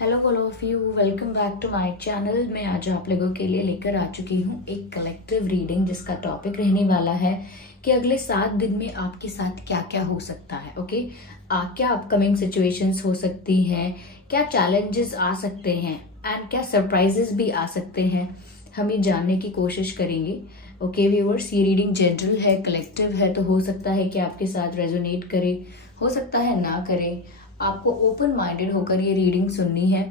Hello all of you, welcome back to my channel. मैं आज आप लोगों के लिए लेकर आ चुकी हूँ एक कलेक्टिव रीडिंग जिसका टॉपिक रहने वाला है कि अगले 7 दिन में आपके साथ क्या क्या हो सकता है। ओके, क्या अपकमिंग सिचुएशंस हो सकती हैं, क्या चैलेंजेस आ सकते हैं एंड क्या सरप्राइजेस भी आ सकते हैं, हम ये जानने की कोशिश करेंगे। ओके व्यूअर्स, ये रीडिंग जनरल है, कलेक्टिव है, तो हो सकता है कि आपके साथ रेजोनेट करे, हो सकता है ना करे। आपको ओपन माइंडेड होकर ये रीडिंग सुननी है।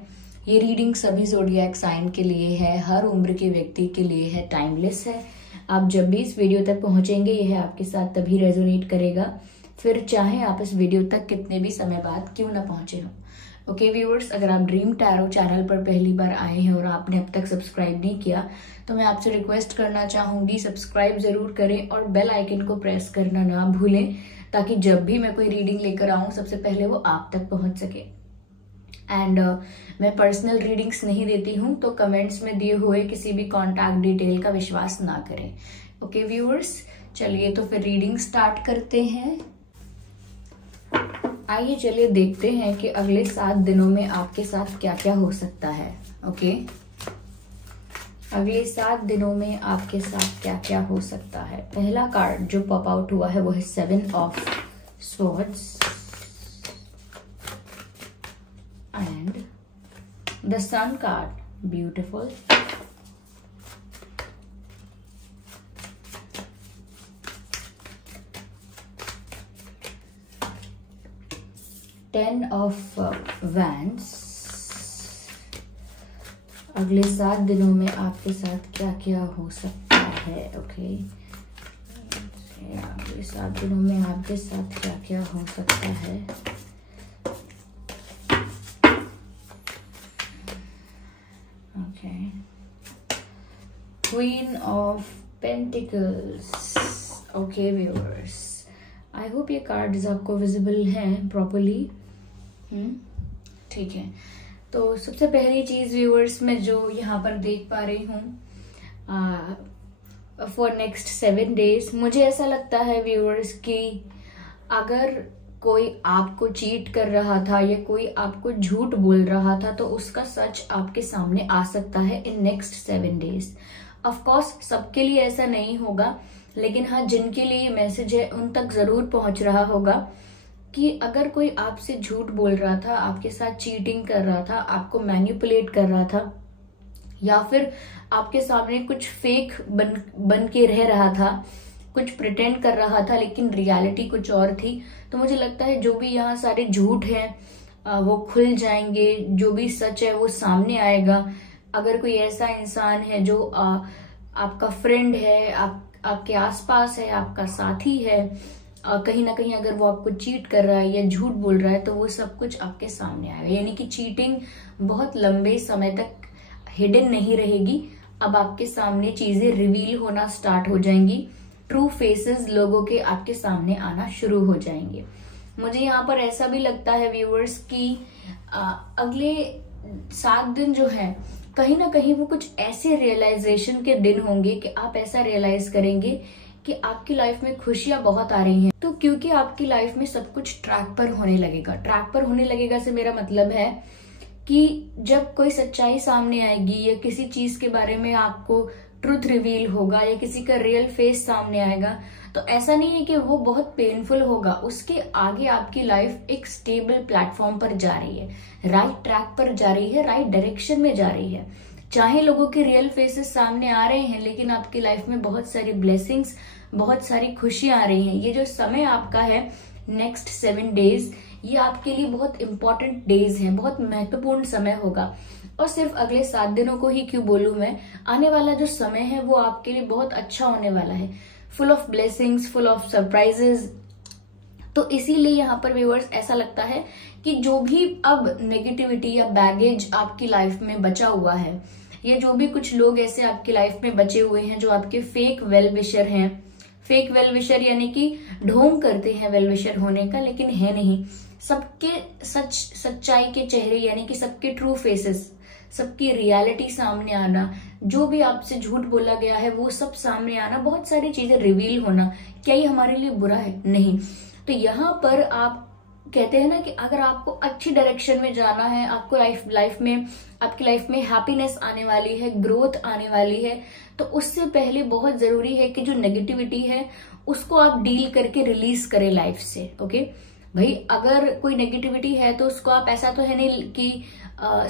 ये रीडिंग सभी ज़ोडिएक साइन के लिए है, हर उम्र के व्यक्ति के लिए है, टाइमलेस है। आप जब भी इस वीडियो तक पहुंचेंगे यह आपके साथ तभी रेजोनेट करेगा, फिर चाहे आप इस वीडियो तक कितने भी समय बाद क्यों ना पहुंचे हो। ओके व्यूअर्स, अगर आप ड्रीम टैरो चैनल पर पहली बार आए हैं और आपने अब तक सब्सक्राइब नहीं किया तो मैं आपसे रिक्वेस्ट करना चाहूंगी, सब्सक्राइब जरूर करें और बेल आइकन को प्रेस करना ना भूलें ताकि जब भी मैं कोई रीडिंग लेकर आऊं सबसे पहले वो आप तक पहुंच सके। एंड मैं पर्सनल रीडिंग्स नहीं देती हूं, तो कमेंट्स में दिए हुए किसी भी कॉन्टैक्ट डिटेल का विश्वास ना करें। ओके व्यूअर्स, चलिए तो फिर रीडिंग स्टार्ट करते हैं। आइए चलिए देखते हैं कि अगले 7 दिनों में आपके साथ क्या क्या हो सकता है। ओके, अगले 7 दिनों में आपके साथ क्या क्या हो सकता है। पहला कार्ड जो पॉप आउट हुआ है वो है 7 of swords and the sun card, beautiful. Ten of wands. अगले 7 दिनों में आपके साथ क्या क्या हो सकता है। ओके, अगले 7 दिनों में आपके साथ क्या क्या हो सकता है। Okay, queen of pentacles. Okay viewers, I hope ये कार्ड्स आपको विजिबल हैं प्रॉपरली। ठीक है, तो सबसे पहली चीज व्यूअर्स मैं जो यहाँ पर देख पा रही हूँ फॉर नेक्स्ट 7 डेज, मुझे ऐसा लगता है व्यूअर्स कि अगर कोई आपको चीट कर रहा था या कोई आपको झूठ बोल रहा था तो उसका सच आपके सामने आ सकता है in next 7 days. Of course सबके लिए ऐसा नहीं होगा, लेकिन हाँ, जिनके लिए मैसेज है उन तक जरूर पहुंच रहा होगा कि अगर कोई आपसे झूठ बोल रहा था, आपके साथ चीटिंग कर रहा था, आपको मैनिपुलेट कर रहा था या फिर आपके सामने कुछ फेक बन के रह रहा था, कुछ प्रिटेंड कर रहा था लेकिन रियलिटी कुछ और थी, तो मुझे लगता है जो भी यहाँ सारे झूठ हैं वो खुल जाएंगे, जो भी सच है वो सामने आएगा। अगर कोई ऐसा इंसान है जो आपका फ्रेंड है, आपके आसपास है, आपका साथी है, कहीं ना कहीं अगर वो आपको चीट कर रहा है या झूठ बोल रहा है तो वो सब कुछ आपके सामने आएगा। यानी कि चीटिंग बहुत लंबे समय तक हिडन नहीं रहेगी, अब आपके सामने चीजें रिवील होना स्टार्ट हो जाएंगी, ट्रू फेसेस लोगों के आपके सामने आना शुरू हो जाएंगे। मुझे यहाँ पर ऐसा भी लगता है व्यूअर्स कि अगले 7 दिन जो है कहीं ना कहीं वो कुछ ऐसे रियलाइजेशन के दिन होंगे कि आप ऐसा रियलाइज करेंगे कि आपकी लाइफ में खुशियां बहुत आ रही हैं। तो क्योंकि आपकी लाइफ में सब कुछ ट्रैक पर होने लगेगा। ट्रैक पर होने लगेगा से मेरा मतलब है कि जब कोई सच्चाई सामने आएगी या किसी चीज के बारे में आपको ट्रुथ रिवील होगा या किसी का रियल फेस सामने आएगा, तो ऐसा नहीं है कि वो बहुत पेनफुल होगा, उसके आगे आपकी लाइफ एक स्टेबल प्लेटफॉर्म पर जा रही है, राइट ट्रैक पर जा रही है, राइट डायरेक्शन में जा रही है। चाहे लोगों के रियल फेसेस सामने आ रहे हैं लेकिन आपकी लाइफ में बहुत सारी ब्लेसिंग्स, बहुत सारी खुशियां आ रही हैं। ये जो समय आपका है नेक्स्ट 7 डेज, ये आपके लिए बहुत इंपॉर्टेंट डेज हैं, बहुत महत्वपूर्ण समय होगा। और सिर्फ अगले 7 दिनों को ही क्यों बोलूं मैं, आने वाला जो समय है वो आपके लिए बहुत अच्छा होने वाला है, full of blessings, full of surprises. तो इसीलिए यहाँ पर व्यूअर्स ऐसा लगता है कि जो भी अब नेगेटिविटी या बैगेज आपकी लाइफ में बचा हुआ है, ये जो भी कुछ लोग ऐसे आपकी लाइफ में बचे हुए हैं जो आपके फेक वेल विशर हैं, फेक वेल विशर यानी कि ढोंग करते हैं वेल विशर होने का लेकिन है नहीं, सबके सच्चाई के चेहरे यानी कि सबके ट्रू फेसेस, सबकी रियलिटी सामने आना, जो भी आपसे झूठ बोला गया है वो सब सामने आना, बहुत सारी चीजें रिवील होना, क्या ये हमारे लिए बुरा है? नहीं। तो यहाँ पर आप कहते हैं ना कि अगर आपको अच्छी डायरेक्शन में जाना है, आपको आपकी लाइफ में हैप्पीनेस आने वाली है, ग्रोथ आने वाली है, तो उससे पहले बहुत जरूरी है कि जो नेगेटिविटी है उसको आप डील करके रिलीज करें लाइफ से। ओके भाई, अगर कोई नेगेटिविटी है तो उसको आप, ऐसा तो है नहीं कि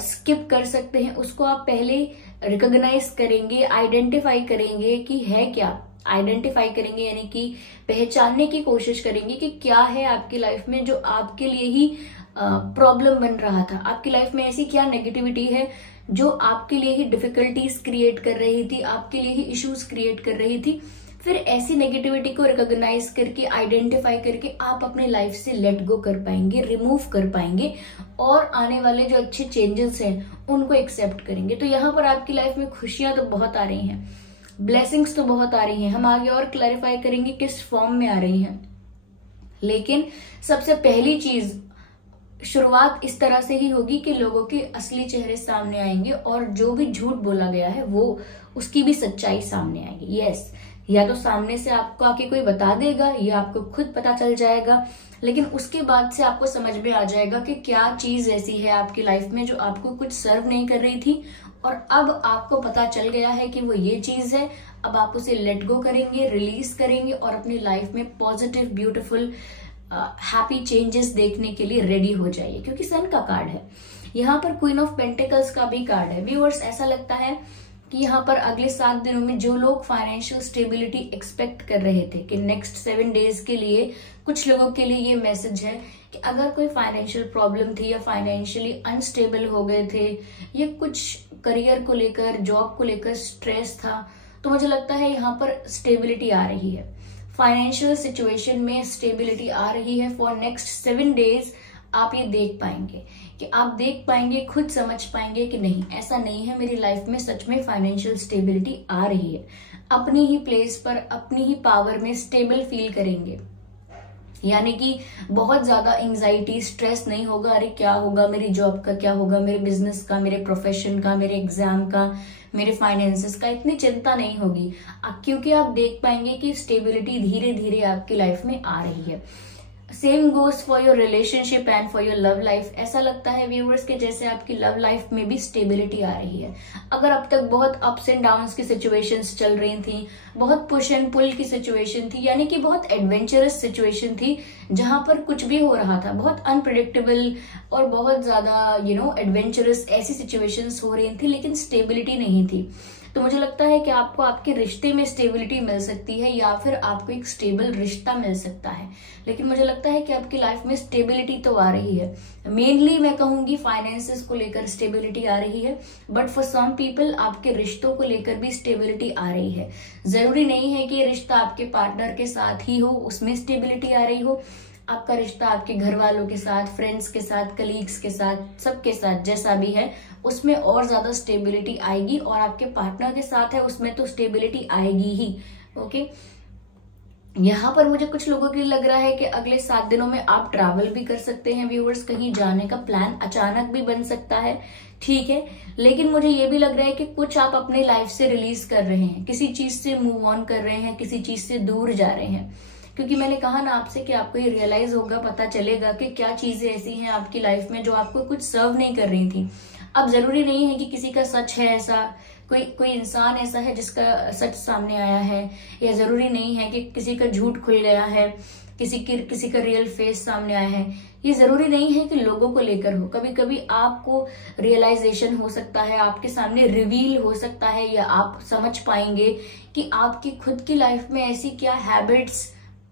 स्किप कर सकते हैं, उसको आप पहले रिकॉग्नाइज करेंगे, आइडेंटिफाई करेंगे कि है क्या, आइडेंटिफाई करेंगे यानी कि पहचानने की कोशिश करेंगे कि क्या है आपकी लाइफ में जो आपके लिए ही प्रॉब्लम बन रहा था। आपकी लाइफ में ऐसी क्या नेगेटिविटी है जो आपके लिए ही डिफिकल्टीज क्रिएट कर रही थी, आपके लिए ही इश्यूज क्रिएट कर रही थी। फिर ऐसी नेगेटिविटी को रिकॉग्नाइज करके, आइडेंटिफाई करके आप अपनी लाइफ से लेट गो कर पाएंगे, रिमूव कर पाएंगे और आने वाले जो अच्छे चेंजेस हैं उनको एक्सेप्ट करेंगे। तो यहाँ पर आपकी लाइफ में खुशियां तो बहुत आ रही हैं, ब्लेसिंग्स तो बहुत आ रही हैं, हम आगे और क्लैरिफाई करेंगे किस फॉर्म में आ रही हैं। लेकिन सबसे पहली चीज, शुरुआत इस तरह से ही होगी कि लोगों के असली चेहरे सामने आएंगे और जो भी झूठ बोला गया है वो, उसकी भी सच्चाई सामने आएगी। यस, या तो सामने से आपको आके कोई बता देगा या आपको खुद पता चल जाएगा, लेकिन उसके बाद से आपको समझ में आ जाएगा कि क्या चीज ऐसी है आपकी लाइफ में जो आपको कुछ सर्व नहीं कर रही थी और अब आपको पता चल गया है कि वो ये चीज है। अब आप उसे लेट गो करेंगे, रिलीज करेंगे और अपनी लाइफ में पॉजिटिव, ब्यूटीफुल, हैप्पी चेंजेस देखने के लिए रेडी हो जाइए, क्योंकि सन का कार्ड है यहाँ पर, क्वीन ऑफ पेंटिकल्स का भी कार्ड है। व्यूअर्स, ऐसा लगता है कि यहाँ पर अगले 7 दिनों में जो लोग फाइनेंशियल स्टेबिलिटी एक्सपेक्ट कर रहे थे कि नेक्स्ट 7 डेज के लिए, कुछ लोगों के लिए ये मैसेज है कि अगर कोई फाइनेंशियल प्रॉब्लम थी या फाइनेंशियली अनस्टेबल हो गए थे या कुछ करियर को लेकर, जॉब को लेकर स्ट्रेस था, तो मुझे लगता है यहाँ पर स्टेबिलिटी आ रही है, फाइनेंशियल सिचुएशन में स्टेबिलिटी आ रही है। फॉर नेक्स्ट 7 डेज आप ये देख पाएंगे कि आप देख पाएंगे, खुद समझ पाएंगे कि नहीं, ऐसा नहीं है, मेरी लाइफ में सच में फाइनेंशियल स्टेबिलिटी आ रही है। अपनी ही प्लेस पर, अपनी ही पावर में स्टेबल फील करेंगे, यानी कि बहुत ज्यादा एंजाइटी, स्ट्रेस नहीं होगा। अरे क्या होगा, मेरी जॉब का क्या होगा, मेरे बिजनेस का, मेरे प्रोफेशन का, मेरे एग्जाम का, मेरे फाइनेंसेस का, इतनी चिंता नहीं होगी, क्योंकि आप देख पाएंगे कि स्टेबिलिटी धीरे धीरे आपकी लाइफ में आ रही है। Same goes for your relationship and for your love life. ऐसा लगता है व्यूअर्स के जैसे आपकी लव लाइफ में भी स्टेबिलिटी आ रही है। अगर अब तक बहुत अप्स एंड डाउन्स की सिचुएशंस चल रही थी, बहुत पुश एंड पुल की सिचुएशन थी, यानी कि बहुत एडवेंचरस सिचुएशन थी जहां पर कुछ भी हो रहा था, बहुत अनप्रिडिक्टेबल और बहुत ज्यादा एडवेंचरस ऐसी सिचुएशंस हो रही थी, लेकिन स्टेबिलिटी नहीं थी। तो मुझे लगता है कि आपको आपके रिश्ते में स्टेबिलिटी मिल सकती है या फिर आपको एक स्टेबल रिश्ता मिल सकता है, लेकिन मुझे लगता है कि आपकी लाइफ में स्टेबिलिटी तो आ रही है। मेनली मैं कहूंगी फाइनेंसेस को लेकर स्टेबिलिटी आ रही है, बट फॉर सम पीपल आपके रिश्तों को लेकर भी स्टेबिलिटी आ रही है। जरूरी नहीं है कि ये रिश्ता आपके पार्टनर के साथ ही हो, उसमें स्टेबिलिटी आ रही हो। आपका रिश्ता आपके घर वालों के साथ, फ्रेंड्स के साथ, कलीग्स के साथ, सबके साथ जैसा भी है, उसमें और ज्यादा स्टेबिलिटी आएगी, और आपके पार्टनर के साथ है उसमें तो स्टेबिलिटी आएगी ही। ओके, यहाँ पर मुझे कुछ लोगों के लिए लग रहा है कि अगले 7 दिनों में आप ट्रैवल भी कर सकते हैं व्यूअर्स, कहीं जाने का प्लान अचानक भी बन सकता है, ठीक है। लेकिन मुझे ये भी लग रहा है कि कुछ आप अपनी लाइफ से रिलीज कर रहे हैं, किसी चीज से मूव ऑन कर रहे हैं, किसी चीज से दूर जा रहे हैं, क्योंकि मैंने कहा ना आपसे कि आपको ये रियलाइज होगा, पता चलेगा कि क्या चीजें ऐसी हैं आपकी लाइफ में जो आपको कुछ सर्व नहीं कर रही थी। अब जरूरी नहीं है कि किसी का सच है, ऐसा कोई इंसान ऐसा है जिसका सच सामने आया है, या जरूरी नहीं है कि किसी का झूठ खुल गया है, किसी का रियल फेस सामने आया है। ये जरूरी नहीं है कि लोगों को लेकर हो, कभी कभी आपको रियलाइजेशन हो सकता है, आपके सामने रिवील हो सकता है, या आप समझ पाएंगे कि आपकी खुद की लाइफ में ऐसी क्या हैबिट्स,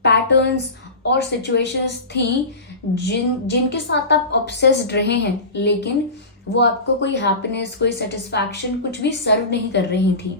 पैटर्न्स और सिचुएशंस थी जिनके साथ आप ऑब्सेस्ड रहे हैं, लेकिन वो आपको कोई हैप्पीनेस, कोई सेटिस्फैक्शन कुछ भी सर्व नहीं कर रही थी।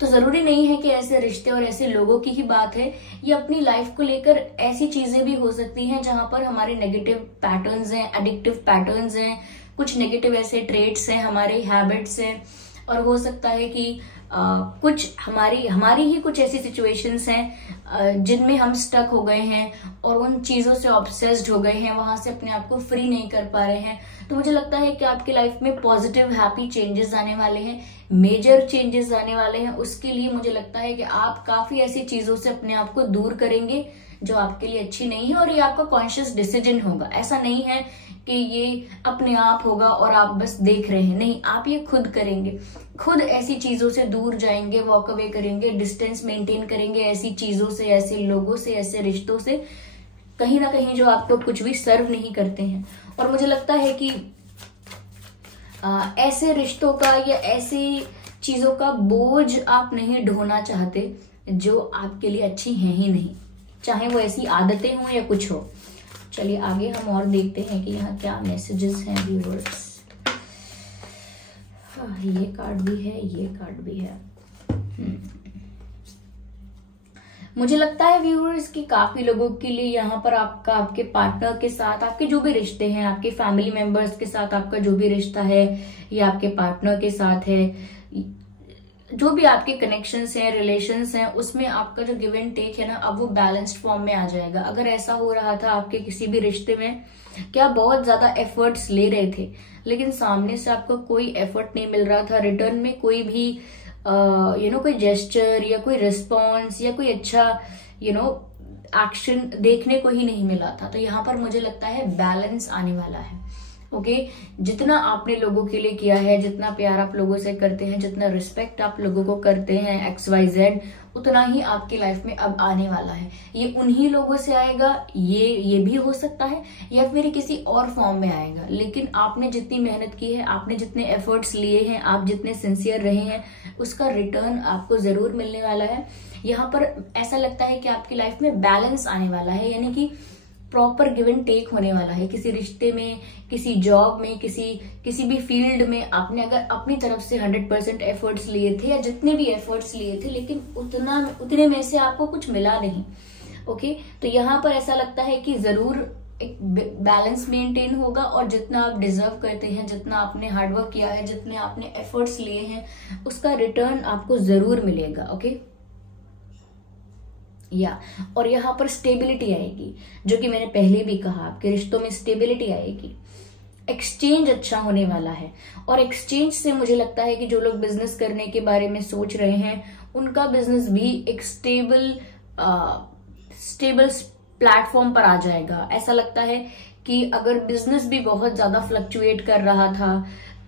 तो जरूरी नहीं है कि ऐसे रिश्ते और ऐसे लोगों की ही बात है, ये अपनी लाइफ को लेकर ऐसी चीजें भी हो सकती हैं जहां पर हमारे नेगेटिव पैटर्न्स हैं, एडिक्टिव पैटर्न्स हैं, कुछ नेगेटिव ऐसे ट्रेट्स हैं, हमारे हैबिट्स हैं, और हो सकता है कि कुछ हमारी ही कुछ ऐसी सिचुएशंस हैं जिनमें हम स्टक हो गए हैं और उन चीजों से ऑब्सेस्ड हो गए हैं, वहां से अपने आप को फ्री नहीं कर पा रहे हैं। तो मुझे लगता है कि आपकी लाइफ में पॉजिटिव हैप्पी चेंजेस आने वाले हैं, मेजर चेंजेस आने वाले हैं। उसके लिए मुझे लगता है कि आप काफी ऐसी चीजों से अपने आप को दूर करेंगे जो आपके लिए अच्छी नहीं है, और ये आपका कॉन्शियस डिसीजन होगा। ऐसा नहीं है कि ये अपने आप होगा और आप बस देख रहे हैं, नहीं, आप ये खुद करेंगे, खुद ऐसी चीजों से दूर जाएंगे, वॉक अवे करेंगे, डिस्टेंस मेंटेन करेंगे ऐसी चीजों से, ऐसे लोगों से, ऐसे रिश्तों से, कहीं ना कहीं जो आपको कुछ भी सर्व नहीं करते हैं। और मुझे लगता है कि ऐसे रिश्तों का या ऐसी चीजों का बोझ आप नहीं ढोना चाहते जो आपके लिए अच्छी हैं ही नहीं, चाहे वो ऐसी आदतें हो या कुछ हो। चलिए आगे हम और देखते हैं कि यहाँ क्या मैसेजेस हैं व्यूअर्स। ये कार्ड भी है, ये कार्ड भी है। मुझे लगता है व्यूअर्स कि काफी लोगों के लिए यहाँ पर आपका आपके पार्टनर के साथ, आपके जो भी रिश्ते हैं, आपके फैमिली मेंबर्स के साथ आपका जो भी रिश्ता है या आपके पार्टनर के साथ है, जो भी आपके कनेक्शंस हैं, रिलेशंस हैं, उसमें आपका जो गिव एंड टेक है ना, अब वो बैलेंस्ड फॉर्म में आ जाएगा। अगर ऐसा हो रहा था आपके किसी भी रिश्ते में कि आप बहुत ज्यादा एफर्ट्स ले रहे थे लेकिन सामने से आपको कोई एफर्ट नहीं मिल रहा था, रिटर्न में कोई भी कोई जेस्चर या कोई रिस्पॉन्स या कोई अच्छा एक्शन देखने को ही नहीं मिला था, तो यहाँ पर मुझे लगता है बैलेंस आने वाला है। ओके, जितना आपने लोगों के लिए किया है, जितना प्यार आप लोगों से करते हैं, जितना रिस्पेक्ट आप लोगों को करते हैं XYZ, उतना ही आपकी लाइफ में अब आने वाला है। ये उन्हीं लोगों से आएगा, ये भी हो सकता है, या फिर किसी और फॉर्म में आएगा, लेकिन आपने जितनी मेहनत की है, आपने जितने एफर्ट्स लिए हैं, आप जितने सिंसियर रहे हैं, उसका रिटर्न आपको जरूर मिलने वाला है। यहाँ पर ऐसा लगता है कि आपकी लाइफ में बैलेंस आने वाला है, यानी कि प्रॉपर गिव एंड टेक होने वाला है। किसी रिश्ते में, किसी जॉब में, किसी भी फील्ड में आपने अगर अपनी तरफ से 100% एफर्ट्स लिए थे या जितने भी एफर्ट्स लिए थे, लेकिन उतने में से आपको कुछ मिला नहीं। ओके, तो यहाँ पर ऐसा लगता है कि जरूर एक बैलेंस मेंटेन होगा, और जितना आप डिजर्व करते हैं, जितना आपने हार्डवर्क किया है, जितने आपने एफर्ट्स लिए हैं, उसका रिटर्न आपको जरूर मिलेगा। ओके, और यहाँ पर स्टेबिलिटी आएगी, जो कि मैंने पहले भी कहा, आपके रिश्तों में स्टेबिलिटी आएगी। एक्सचेंज अच्छा होने वाला है, और एक्सचेंज से मुझे लगता है कि जो लोग बिजनेस करने के बारे में सोच रहे हैं, उनका बिजनेस भी एक स्टेबल प्लेटफॉर्म पर आ जाएगा। ऐसा लगता है कि अगर बिजनेस भी बहुत ज्यादा फ्लक्चुएट कर रहा था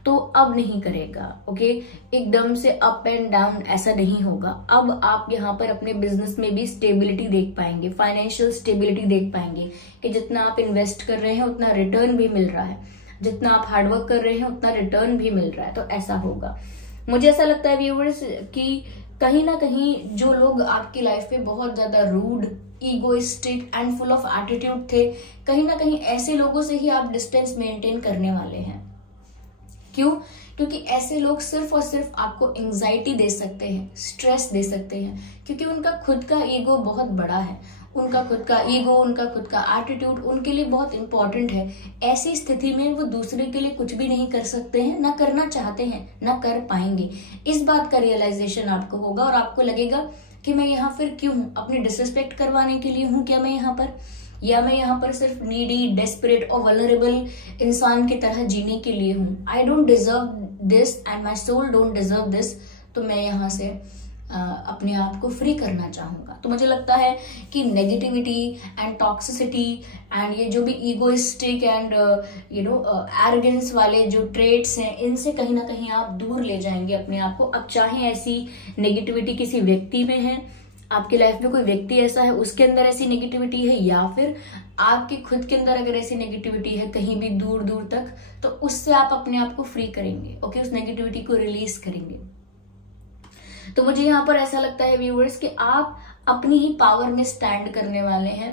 तो अब नहीं करेगा। ओके, एकदम से अप एंड डाउन ऐसा नहीं होगा। अब आप यहाँ पर अपने बिजनेस में भी स्टेबिलिटी देख पाएंगे, फाइनेंशियल स्टेबिलिटी देख पाएंगे कि जितना आप इन्वेस्ट कर रहे हैं उतना रिटर्न भी मिल रहा है, जितना आप हार्डवर्क कर रहे हैं उतना रिटर्न भी मिल रहा है। तो ऐसा होगा। मुझे ऐसा लगता है व्यूअर्स कि कहीं ना कहीं जो लोग आपकी लाइफ में बहुत ज्यादा rude, egoistic and full of attitude थे, कहीं ना कहीं ऐसे लोगों से ही आप डिस्टेंस मेंटेन करने वाले हैं। क्यों? क्योंकि ऐसे लोग सिर्फ और सिर्फ आपको एंजाइटी दे सकते हैं, स्ट्रेस दे सकते हैं, क्योंकि उनका खुद का ईगो बहुत बड़ा है। उनका खुद का ईगो, उनका खुद का एटीट्यूड उनके लिए बहुत इंपॉर्टेंट है। ऐसी स्थिति में वो दूसरे के लिए कुछ भी नहीं कर सकते हैं, ना करना चाहते हैं, ना कर पाएंगे। इस बात का रियलाइजेशन आपको होगा और आपको लगेगा कि मैं यहाँ फिर क्यों हूँ? अपने डिसरिस्पेक्ट करवाने के लिए हूँ क्या मैं यहाँ पर? या मैं यहाँ पर सिर्फ नीडी, डेस्परेट और वल्नरेबल इंसान की तरह जीने के लिए हूँ? I don't deserve this and my soul don't deserve this. तो मैं यहाँ से अपने आप को फ्री करना चाहूंगा। तो मुझे लगता है कि नेगेटिविटी एंड टॉक्सिसिटी एंड ये जो भी ईगोइस्टिक एंड एरोगेंस वाले जो ट्रेट्स हैं, इनसे कहीं ना कहीं आप दूर ले जाएंगे अपने आप को। अब चाहे ऐसी नेगेटिविटी किसी व्यक्ति में है, आपकी लाइफ में कोई व्यक्ति ऐसा है उसके अंदर ऐसी नेगेटिविटी है, या फिर आपके खुद के अंदर अगर ऐसी नेगेटिविटी है कहीं भी दूर दूर तक, तो उससे आप अपने आप को फ्री करेंगे। ओके, उस नेगेटिविटी को रिलीज करेंगे। तो मुझे यहाँ पर ऐसा लगता है व्यूअर्स कि आप अपनी ही पावर में स्टैंड करने वाले हैं।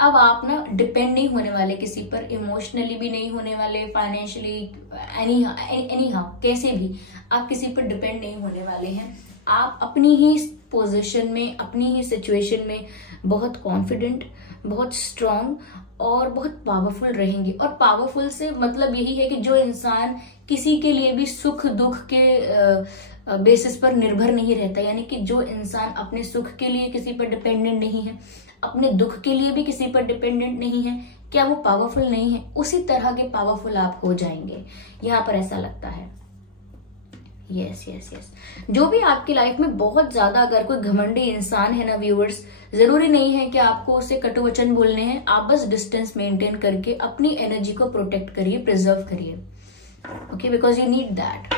अब आप ना डिपेंड नहीं होने वाले किसी पर, इमोशनली भी नहीं होने वाले, फाइनेंशियली, एनी हाउ कैसे भी आप किसी पर डिपेंड नहीं होने वाले हैं। आप अपनी ही पोजीशन में, अपनी ही सिचुएशन में बहुत कॉन्फिडेंट, बहुत स्ट्रांग और बहुत पावरफुल रहेंगे। और पावरफुल से मतलब यही है कि जो इंसान किसी के लिए भी सुख दुख के बेसिस पर निर्भर नहीं रहता, यानी कि जो इंसान अपने सुख के लिए किसी पर डिपेंडेंट नहीं है, अपने दुख के लिए भी किसी पर डिपेंडेंट नहीं है, क्या वो पावरफुल नहीं है? उसी तरह के पावरफुल आप हो जाएंगे। यहाँ पर ऐसा लगता है। यस यस यस, जो भी आपकी लाइफ में बहुत ज्यादा अगर कोई घमंडी इंसान है ना व्यूअर्स, जरूरी नहीं है कि आपको उसे कटुवचन बोलने हैं, आप बस डिस्टेंस मेंटेन करके अपनी एनर्जी को प्रोटेक्ट करिए, प्रिजर्व करिए, okay, because you need that.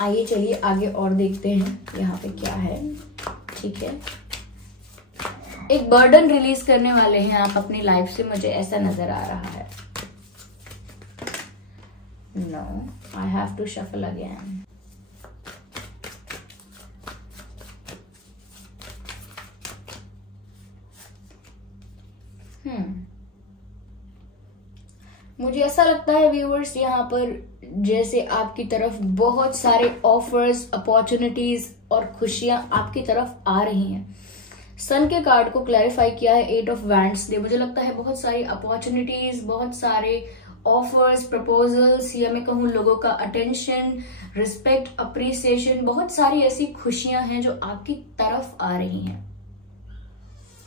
आइए चलिए आगे और देखते हैं यहाँ पे क्या है। ठीक है, एक बर्डन रिलीज करने वाले हैं आप अपनी लाइफ से, मुझे ऐसा नजर आ रहा है। No, I have to shuffle again. मुझे ऐसा लगता है व्यूअर्स यहाँ पर जैसे आपकी तरफ बहुत सारे ऑफर्स, अपॉर्चुनिटीज और खुशियां आपकी तरफ आ रही हैं। सन के कार्ड को क्लैरिफाई किया है 8 ऑफ वैंड्स ने। मुझे लगता है बहुत सारी अपॉर्चुनिटीज, बहुत सारे ऑफर्स, प्रपोजल्स, या मैं कहूँ लोगों का अटेंशन, रिस्पेक्ट, अप्रिसिएशन, बहुत सारी ऐसी खुशियां हैं जो आपकी तरफ आ रही हैं।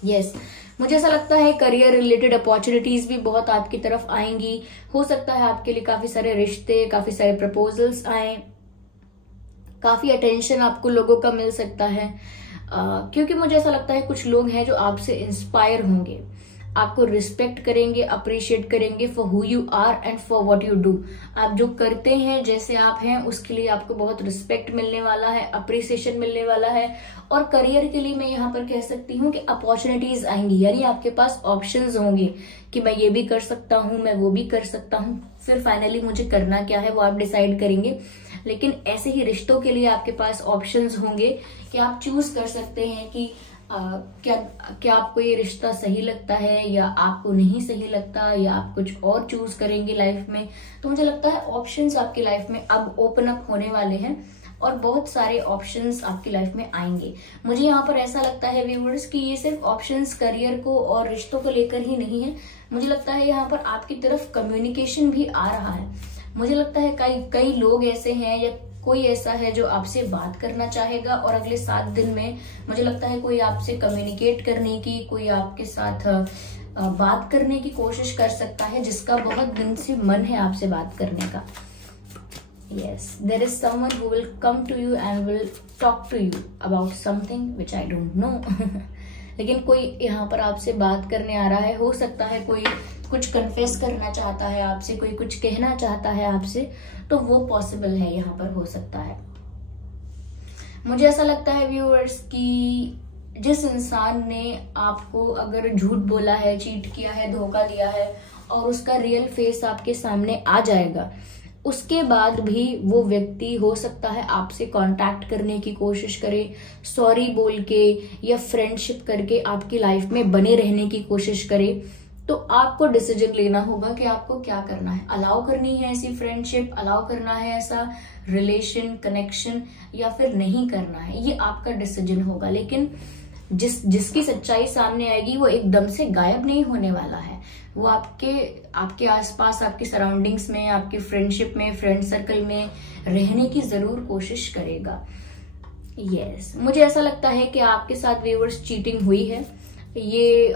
यस, मुझे ऐसा लगता है करियर रिलेटेड अपॉर्चुनिटीज भी बहुत आपकी तरफ आएंगी। हो सकता है आपके लिए काफी सारे रिश्ते, काफी सारे प्रपोजल्स आए, काफी अटेंशन आपको लोगों का मिल सकता है, क्योंकि मुझे ऐसा लगता है कुछ लोग हैं जो आपसे इंस्पायर होंगे, आपको रिस्पेक्ट करेंगे, अप्रिशिएट करेंगे for who you are and for what you do. आप जो करते हैं, जैसे आप हैं, उसके लिए आपको बहुत रिस्पेक्ट मिलने वाला है, अप्रिसिएशन मिलने वाला है। और करियर के लिए मैं यहाँ पर कह सकती हूँ कि अपॉर्चुनिटीज आएंगी, यानी आपके पास ऑप्शंस होंगे कि मैं ये भी कर सकता हूँ, मैं वो भी कर सकता हूँ। फिर फाइनली मुझे करना क्या है वो आप डिसाइड करेंगे। लेकिन ऐसे ही रिश्तों के लिए आपके पास ऑप्शंस होंगे कि आप चूज कर सकते हैं कि क्या आपको ये रिश्ता सही लगता है या आपको नहीं सही लगता, या आप कुछ और चूज करेंगे लाइफ में। तो मुझे लगता है ऑप्शंस आपकी लाइफ में अब ओपन अप होने वाले हैं और बहुत सारे ऑप्शंस आपकी लाइफ में आएंगे। मुझे यहाँ पर ऐसा लगता है व्यूअर्स कि ये सिर्फ ऑप्शंस करियर को और रिश्तों को लेकर ही नहीं है। मुझे लगता है यहाँ पर आपकी तरफ कम्युनिकेशन भी आ रहा है। मुझे लगता है कई लोग ऐसे हैं या कोई ऐसा है जो आपसे बात करना चाहेगा, और अगले 7 दिन में मुझे लगता है कोई आपसे कम्युनिकेट करने की, कोई आपके साथ बात करने की कोशिश कर सकता है, जिसका बहुत दिन से मन है आपसे बात करने का। Yes, there is someone who will come to you and will talk to you about something which I don't know. लेकिन कोई यहाँ पर आपसे बात करने आ रहा है। हो सकता है कोई कुछ कन्फेस करना चाहता है आपसे, कोई कुछ कहना चाहता है आपसे, तो वो पॉसिबल है, यहाँ पर हो सकता है। मुझे ऐसा लगता है व्यूअर्स कि जिस इंसान ने आपको अगर झूठ बोला है, चीट किया है, धोखा दिया है, और उसका रियल फेस आपके सामने आ जाएगा, उसके बाद भी वो व्यक्ति हो सकता है आपसे कांटेक्ट करने की कोशिश करे, सॉरी बोल के या फ्रेंडशिप करके आपकी लाइफ में बने रहने की कोशिश करे। तो आपको डिसीजन लेना होगा कि आपको क्या करना है। अलाउ करनी है ऐसी फ्रेंडशिप, अलाउ करना है ऐसा रिलेशन, कनेक्शन, या फिर नहीं करना है, ये आपका डिसीजन होगा। लेकिन जिसकी सच्चाई सामने आएगी वो एकदम से गायब नहीं होने वाला है। वो आपके आसपास, आपके सराउंडिंग्स में, आपके फ्रेंडशिप में, फ्रेंड सर्कल में रहने की जरूर कोशिश करेगा। यस, मुझे ऐसा लगता है कि आपके साथ व्यूअर्स चीटिंग हुई है। ये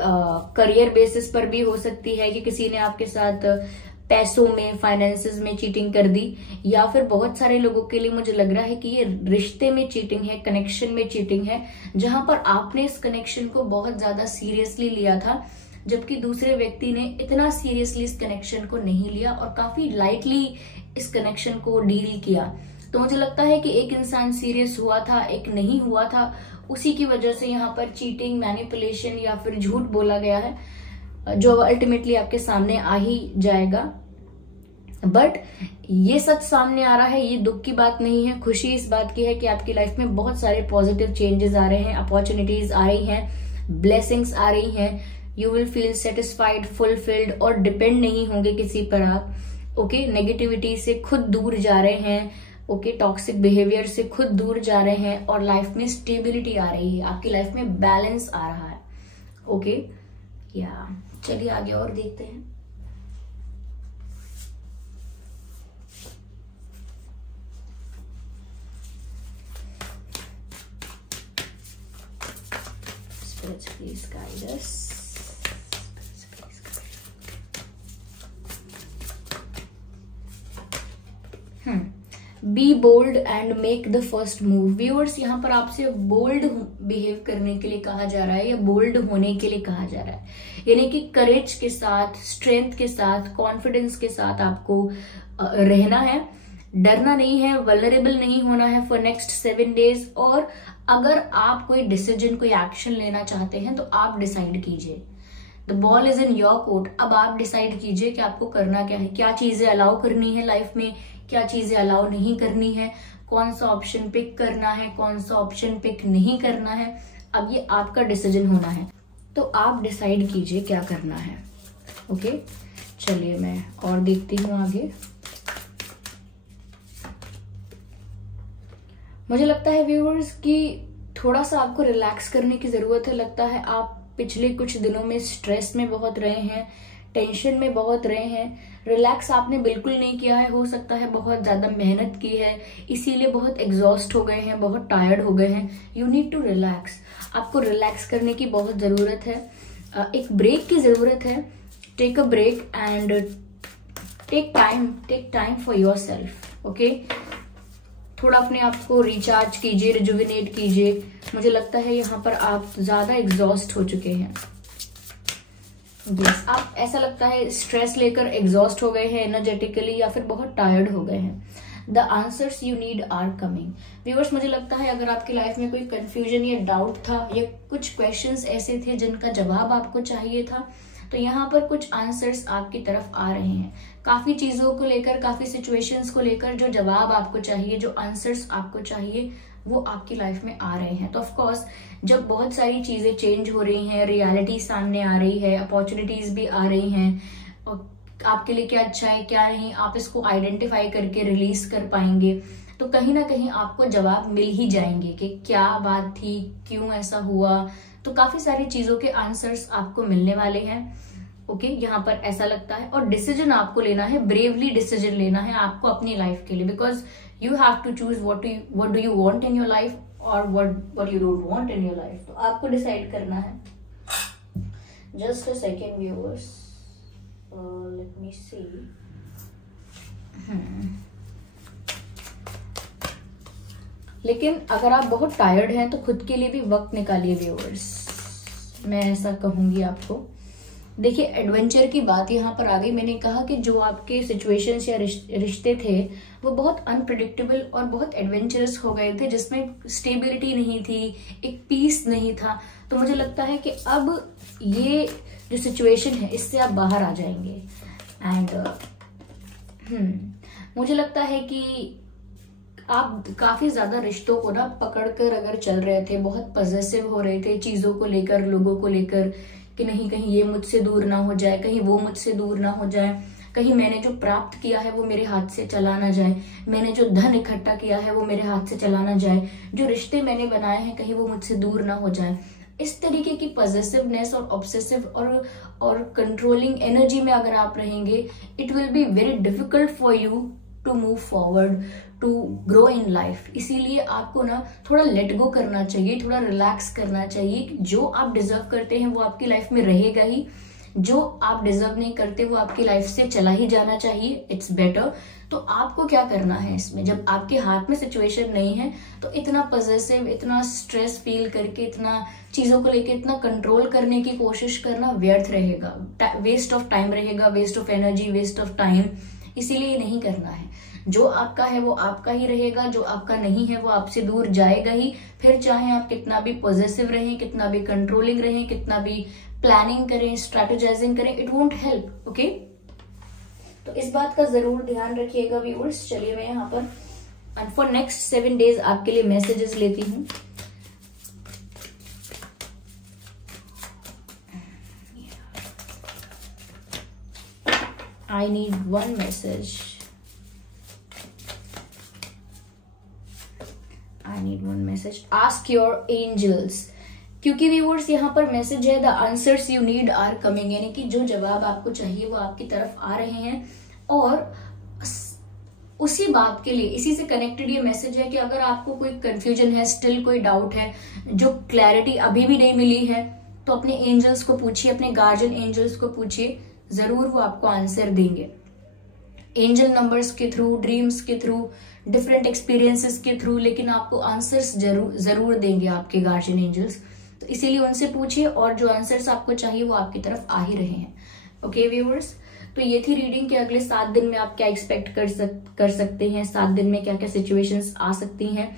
करियर बेसिस पर भी हो सकती है कि किसी ने आपके साथ पैसों में, फाइनेंसेस में चीटिंग कर दी, या फिर बहुत सारे लोगों के लिए मुझे लग रहा है कि ये रिश्ते में चीटिंग है, कनेक्शन में चीटिंग है, जहां पर आपने इस कनेक्शन को बहुत ज्यादा सीरियसली लिया था, जबकि दूसरे व्यक्ति ने इतना सीरियसली इस कनेक्शन को नहीं लिया और काफी लाइटली इस कनेक्शन को डील किया। तो मुझे लगता है कि एक इंसान सीरियस हुआ था, एक नहीं हुआ था, उसी की वजह से यहाँ पर चीटिंग, मैनिपुलेशन या फिर झूठ बोला गया है, जो अल्टीमेटली आपके सामने आ ही जाएगा। बट ये सच सामने आ रहा है, ये दुख की बात नहीं है। खुशी इस बात की है कि आपकी लाइफ में बहुत सारे पॉजिटिव चेंजेस आ रहे हैं, अपॉर्चुनिटीज आ रही हैं, ब्लेसिंग्स आ रही हैं। You will feel satisfied, fulfilled, और डिपेंड नहीं होंगे किसी पर आप। ओके, नेगेटिविटी से खुद दूर जा रहे हैं, ओके, टॉक्सिक बिहेवियर से खुद दूर जा रहे हैं, और लाइफ में स्टेबिलिटी आ रही है, आपकी लाइफ में बैलेंस आ रहा है। ओके, या चलिए आगे और देखते हैं। Spirits, please guide us. Spirits, please guide us. Be bold and make the first move. Viewers, यहाँ पर आपसे बोल्ड बिहेव करने के लिए कहा जा रहा है या बोल्ड होने के लिए कहा जा रहा है, यानी कि करेज के साथ, स्ट्रेंथ के साथ, कॉन्फिडेंस के साथ आपको रहना है, डरना नहीं है, वल्नरेबल नहीं होना है फॉर नेक्स्ट 7 डेज। और अगर आप कोई डिसीजन, कोई एक्शन लेना चाहते हैं तो आप डिसाइड कीजिए। The ball is in your court. अब आप डिसाइड कीजिए कि आपको करना क्या है, क्या चीजें अलाउ करनी है लाइफ में, क्या चीजें अलाउ नहीं करनी है, कौन सा ऑप्शन पिक करना है, कौन सा ऑप्शन पिक नहीं करना है। अब ये आपका डिसीजन होना है, तो आप डिसाइड कीजिए क्या करना है। ओके, चलिए मैं और देखती हूँ आगे। मुझे लगता है व्यूअर्स कि थोड़ा सा आपको रिलैक्स करने की जरूरत है। लगता है आप पिछले कुछ दिनों में स्ट्रेस में बहुत रहे हैं, टेंशन में बहुत रहे हैं। रिलैक्स आपने बिल्कुल नहीं किया है, हो सकता है बहुत ज्यादा मेहनत की है, इसीलिए बहुत एग्जॉस्ट हो गए हैं, बहुत टायर्ड हो गए हैं। You need to relax. आपको रिलैक्स करने की बहुत जरूरत है, एक ब्रेक की जरूरत है। Take a break and take time for yourself. Okay, थोड़ा अपने आप को रिचार्ज कीजिए, रिजुविनेट कीजिए। मुझे लगता है यहाँ पर आप ज्यादा एग्जॉस्ट हो चुके हैं। यस, आप ऐसा लगता है स्ट्रेस लेकर एग्जॉस्ट हो गए हैं एनर्जेटिकली, या फिर बहुत टायर्ड हो गए हैं। The answers you need are coming. Viewers, मुझे लगता है अगर आपकी लाइफ में कोई कंफ्यूजन या डाउट था, या कुछ क्वेश्चंस ऐसे थे जिनका जवाब आपको चाहिए था, तो यहाँ पर कुछ आंसर्स आपकी तरफ आ रहे हैं। काफी चीजों को लेकर, काफी सिचुएशंस को लेकर जो जवाब आपको चाहिए, जो आंसर्स आपको चाहिए, वो आपकी लाइफ में आ रहे हैं। तो ऑफ कोर्स जब बहुत सारी चीजें चेंज हो रही हैं, रियलिटी सामने आ रही है, अपॉर्चुनिटीज भी आ रही हैं, और आपके लिए क्या अच्छा है क्या नहीं, आप इसको आइडेंटिफाई करके रिलीज कर पाएंगे, तो कहीं ना कहीं आपको जवाब मिल ही जाएंगे कि क्या बात थी, क्यों ऐसा हुआ। तो काफी सारी चीजों के आंसर्स आपको मिलने वाले हैं। ओके, यहाँ पर ऐसा लगता है। और डिसीजन आपको लेना है, ब्रेवली डिसीजन लेना है आपको अपनी लाइफ के लिए, because you have to choose what do you want in your life और what you don't want in your life. तो आपको डिसाइड करना है। Just a second viewers, let me see. लेकिन अगर आप बहुत टायर्ड हैं तो खुद के लिए भी वक्त निकालिए व्यूअर्स, मैं ऐसा कहूंगी आपको। देखिए, एडवेंचर की बात यहाँ पर आ गई। मैंने कहा कि जो आपके सिचुएशंस या रिश्ते थे वो बहुत अनप्रिडिक्टेबल और बहुत एडवेंचरस हो गए थे, जिसमें स्टेबिलिटी नहीं थी, एक पीस नहीं था। तो मुझे लगता है कि अब ये जो सिचुएशन है इससे आप बाहर आ जाएंगे। एंड मुझे लगता है कि आप काफी ज्यादा रिश्तों को ना पकड़कर अगर चल रहे थे, बहुत पॉजेसिव हो रहे थे चीजों को लेकर, लोगों को लेकर, कि नहीं कहीं ये मुझसे दूर ना हो जाए, कहीं वो मुझसे दूर ना हो जाए, कहीं मैंने जो प्राप्त किया है वो मेरे हाथ से चला ना जाए, मैंने जो धन इकट्ठा किया है वो मेरे हाथ से चला ना जाए, जो रिश्ते मैंने बनाए हैं कहीं वो मुझसे दूर ना हो जाए। इस तरीके की पॉजेसिवनेस और ऑब्सेसिव और कंट्रोलिंग एनर्जी में अगर आप रहेंगे, it will be very difficult for you to move forward, to grow in life. इसीलिए आपको ना थोड़ा लेट गो करना चाहिए, थोड़ा रिलैक्स करना चाहिए। जो आप डिजर्व करते हैं वो आपकी लाइफ में रहेगा ही, जो आप डिजर्व नहीं करते वो आपकी लाइफ से चला ही जाना चाहिए। It's better. तो आपको क्या करना है इसमें, जब आपके हाथ में सिचुएशन नहीं है तो इतना पॉजेसिव, इतना स्ट्रेस फील करके, इतना चीजों को लेके इतना कंट्रोल करने की कोशिश करना व्यर्थ रहेगा, वेस्ट ऑफ टाइम रहेगा, waste of energy, waste of time. इसीलिए नहीं करना है। जो आपका है वो आपका ही रहेगा, जो आपका नहीं है वो आपसे दूर जाएगा ही। फिर चाहे आप कितना भी पॉजेसिव रहें, कितना भी कंट्रोलिंग रहें, कितना भी प्लानिंग करें, स्ट्रेटेजाइजिंग करें, इट वोंट हेल्प। ओके, तो इस बात का जरूर ध्यान रखिएगा व्यूअर्स। चलिए मैं यहाँ पर फॉर नेक्स्ट 7 डेज आपके लिए मैसेजेस लेती हूँ। I need one message. I need one message. Ask your angels. क्योंकि व्यूअर्स यहाँ पर मैसेज है, the answers you need are coming, यानी कि जो जवाब आपको चाहिए वो आपकी तरफ आ रहे हैं। और उसी बात के लिए, इसी से कनेक्टेड ये मैसेज है कि अगर आपको कोई कंफ्यूजन है, स्टिल कोई डाउट है, जो क्लैरिटी अभी भी नहीं मिली है, तो अपने एंजल्स को पूछिए, अपने गार्जियन एंजल्स को पूछिए, जरूर वो आपको आंसर देंगे। एंजल नंबर्स के थ्रू, ड्रीम्स के थ्रू, डिफरेंट एक्सपीरियंसेस के थ्रू, लेकिन आपको आंसर्स जरूर देंगे आपके गार्जियन एंजल्स। तो इसीलिए उनसे पूछिए और जो आंसर्स आपको चाहिए वो आपकी तरफ आ ही रहे हैं। ओके व्यूअर्स, तो ये थी रीडिंग के अगले 7 दिन में आप क्या एक्सपेक्ट कर सकते हैं, 7 दिन में क्या क्या सिचुएशंस आ सकती हैं,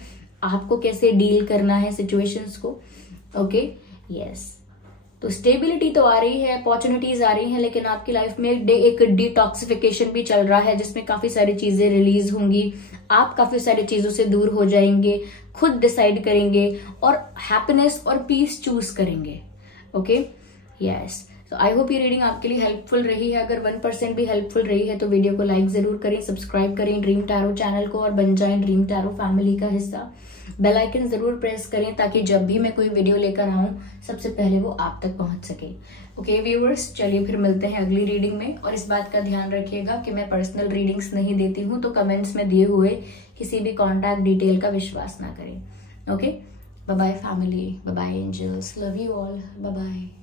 आपको कैसे डील करना है सिचुएशंस को। ओके यस, तो स्टेबिलिटी तो आ रही है, अपॉर्चुनिटीज आ रही हैं, लेकिन आपकी लाइफ में एक डिटॉक्सिफिकेशन भी चल रहा है जिसमें काफी सारी चीजें रिलीज होंगी, आप काफी सारी चीजों से दूर हो जाएंगे, खुद डिसाइड करेंगे और हैप्पीनेस और पीस चूज करेंगे। ओके यस, तो आई होप ये रीडिंग आपके लिए हेल्पफुल रही है। अगर 1% भी हेल्पफुल रही है तो वीडियो को लाइक जरूर करें, सब्सक्राइब करें ड्रीम टैरो चैनल को और बन जाएं ड्रीम टैरो फैमिली का हिस्सा। बेल आइकन जरूर प्रेस करें ताकि जब भी मैं कोई वीडियो लेकर आऊं सबसे पहले वो आप तक पहुंच सके। ओके व्यूअर्स, चलिए फिर मिलते हैं अगली रीडिंग में। और इस बात का ध्यान रखिएगा कि मैं पर्सनल रीडिंग्स नहीं देती हूँ, तो कमेंट्स में दिए हुए किसी भी कॉन्टैक्ट डिटेल का विश्वास ना करें। Okay, bye bye family, bye bye angels, love you all, bye bye.